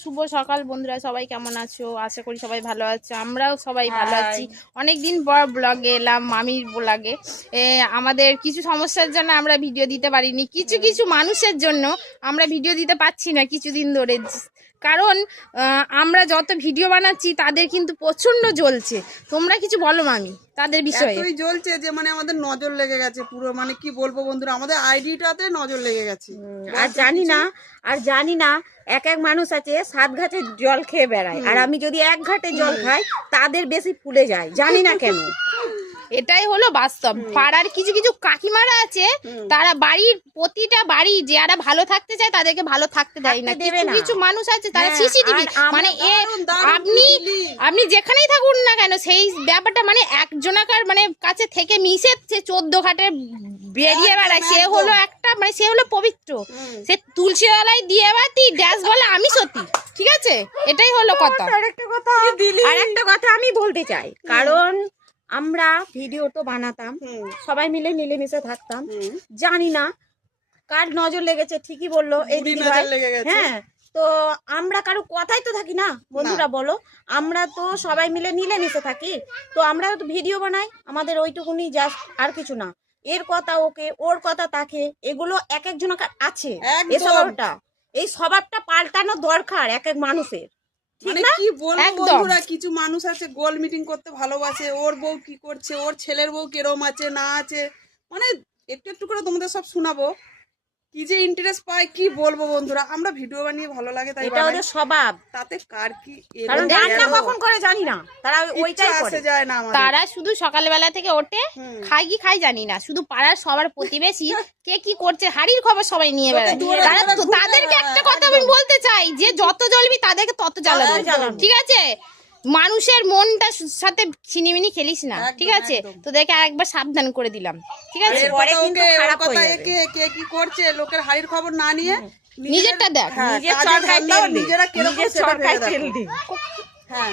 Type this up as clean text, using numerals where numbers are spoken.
শুভ সকাল বন্ধুরা, সবাই কেমন আছো? আশা করি সবাই ভালো আছো, আমরাও সবাই ভালো আছি। অনেকদিন পর ব্লগে এলাম, মামির ব্লগে। আমাদের কিছু সমস্যার জন্য আমরা ভিডিও দিতে পারিনি, কিছু কিছু মানুষের জন্য আমরা ভিডিও দিতে পারছি না কিছুদিন ধরে। কারণ আমরা যত ভিডিও বানাচ্ছি তাদের কিন্তু প্রচন্ড জ্বলছে। তোমরা কিছু বলো মামি তাদের বিষয়ে। এতই জ্বলছে যে মানে আমাদের নজর লেগে গেছে পুরো, মানে কি বলবো বন্ধুরা, আমাদের আইডিটাতে নজর লেগে গেছে। আর জানি না এক এক মানুষ আছে 7 ঘাটে জল খেয়ে বেড়ায়, আর আমি যদি 1 ঘাটে জল খাই তাদের বেশি ফুলে যায়, জানি না কেন। এটাই হলো বাস্তব। পাড়ার কিছু কিছু কাকিমারা আছে, তারা বাড়ির প্রতিটা বাড়ি যারা ভালো থাকতে চায় তাদেরকে ভালো থাকতে দেয় না। কিছু কিছু মানুষ আছে তারা সিসিটিভি, মানে আপনি যেখানেই থাকুন না কেন সেই ব্যাপারটা মানে একজনাকার মানে কাছে থেকে মিশে সে 14 ঘাটে বেরিয়ে বেড়ায়। সে হলো একটা মানে সে হলো পবিত্র, সে তুলসীতলায় দিয়ে বাতি ড্যাশ বলে আমি সত্যি, ঠিক আছে? এটাই হলো কথা। আর একটা কথা আমি বলতে চাই, কারণ আমরা ভিডিও তো বানাতাম, সবাই মিলে মিলেমিশে থাকতাম, জানি না কার নজর লেগেছে। ঠিকই বললো এই দিদিভাই, হ্যাঁ। তো আমরা কারো কথাই তো থাকি না বন্ধুরা, বলো। আমরা তো সবাই মিলে মিলেমিশে থাকি, তো আমরা তো ভিডিও বানাই, আমাদের ওইটুকুনি জাস্ট, আর কিছু না। এর কথা ওকে, ওর কথা তাকে, এগুলো এক একজনের আছে। এই স্বভাবটা পাল্টানো দরকার এক এক মানুষের। মানে কি বলবো বন্ধুরা, কিছু মানুষ আছে গোল মিটিং করতে ভালোবাসে, ওর বউ কি করছে, ওর ছেলের বউ কেরম আছে না আছে, মানে একটু একটু করে তোমাদের সব শোনাবো। কি যে ইন্টারেস্ট পায় কি বলবো বন্ধুরা, আমরা ভিডিও বানিয়ে ভালো লাগে তাই এটা ওদের স্বভাব। তাতে কার কি কারণ রান্না কখন করে জানি না, তারা ওইটাই আসে যায় না আমাদের। তারা শুধু সকালবেলা থেকে ওঠে, খাই কি খাই জানি না, শুধু পাড়ার সবার প্রতিবেশী কে কি করছে হাড়ির খবর সবাই নিয়ে বেড়ায়। তাদেরকে একটা কথা আমি বলতে চাই যে যত জ্বলবি তাদেরকে তত জ্বালাবো, ঠিক আছে? মানুষের মনটা সাথে ছিনিমিনি খেলিস না, ঠিক আছে? তোদেরকে আরেকবার সাবধান করে দিলাম, ঠিক আছে? পরে কিন্তু খারাপ হয়ে যাবে। কে কি করছে লোকের হাড়ির খবর না নিয়ে নিজেরটা দেখ, নিজের চরকায় তেল দি, নিজেরা কিরকম নিজের চরকায় তেল দি। হ্যাঁ